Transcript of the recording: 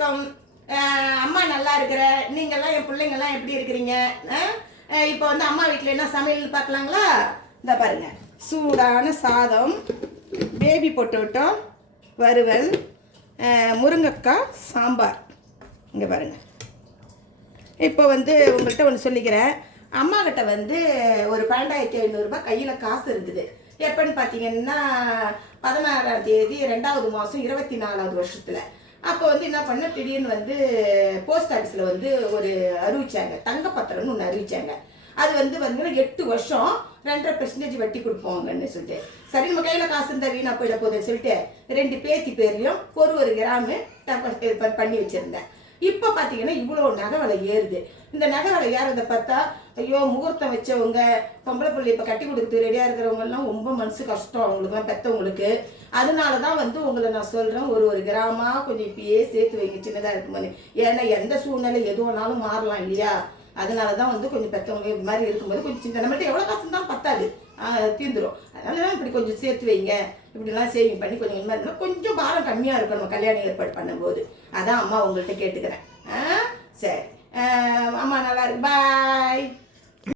வணக்கம். அம்மா நல்லா இருக்கிறேன். நீங்கள்லாம் என் பிள்ளைங்கள்லாம் எப்படி இருக்கிறீங்க? இப்போ வந்து அம்மா வீட்டில் என்ன சமையல் பார்க்கலாங்களா? இந்த பாருங்க, சூடான சாதம், பேபி பொட்டோட்டோ வறுவல், முருங்கைக்காய் சாம்பார். இங்கே பாருங்க. இப்போ வந்து உங்கள்கிட்ட ஒன்று சொல்லிக்கிறேன். அம்மா கிட்ட வந்து ஒரு 12,500 ரூபாய் கையில் காசு இருக்குது. எப்போன்னு பார்த்தீங்கன்னா 16ஆம் தேதி 2வது மாதம் 24வது வருஷத்தில். அப்போ வந்து என்ன பண்ண, திடீர்னு வந்து போஸ்ட் ஆஃபீஸில் வந்து ஒரு அறிவிச்சாங்க, தங்கப்பத்திரம்னு ஒன்று அறிவிச்சாங்க. அது வந்து 8 வருஷம் 2.5% வட்டி கொடுப்போங்கன்னு சொல்லிட்டு, சரி நம்ம கையில் காசு இருந்தால் வீணா போயிட போகுதுன்னு சொல்லிட்டு 2 பேத்தி பேர்லையும் ஒரு கிராமு பண்ணி வச்சுருந்தேன். இப்போ பார்த்தீங்கன்னா இவ்வளோ நகை விலை ஏறுது. இந்த நகை விலை ஏறதை பார்த்தா ஐயோ, முகூர்த்தம் வச்சவங்க, பொம்பளை பிள்ளை இப்போ கட்டி கொடுத்து ரெடியாக இருக்கிறவங்கலாம் ரொம்ப மனசு கஷ்டம் அவங்களுக்குலாம், பெற்றவங்களுக்கு. அதனால தான் வந்து உங்களை நான் சொல்கிறேன், ஒரு கிராமமாக கொஞ்சம் இப்பயே சேர்த்து வைங்க, சின்னதாக இருக்கும்போது. ஏன்னா எந்த சூழ்நிலை எதுவானாலும் மாறலாம் இல்லையா? அதனால தான் வந்து கொஞ்சம் பெற்றவங்க இது மாதிரி இருக்கும்போது கொஞ்சம் சின்ன, நம்மள்ட்ட எவ்வளோ காசு தான் பத்தாது, தீர்ந்துடும். அதனால தான் இப்படி கொஞ்சம் சேர்த்து வைங்க, இப்படிலாம் சேவிங் பண்ணி கொஞ்சம் இந்த மாதிரி கொஞ்சம் பாரம் கம்மியாக இருக்கும் நம்ம கல்யாணம் ஏற்பாடு பண்ணும்போது. அதான் அம்மா உங்கள்கிட்ட கேட்டுக்கிறேன். சரி, அம்மா நல்லா இருக்கு. பாய்.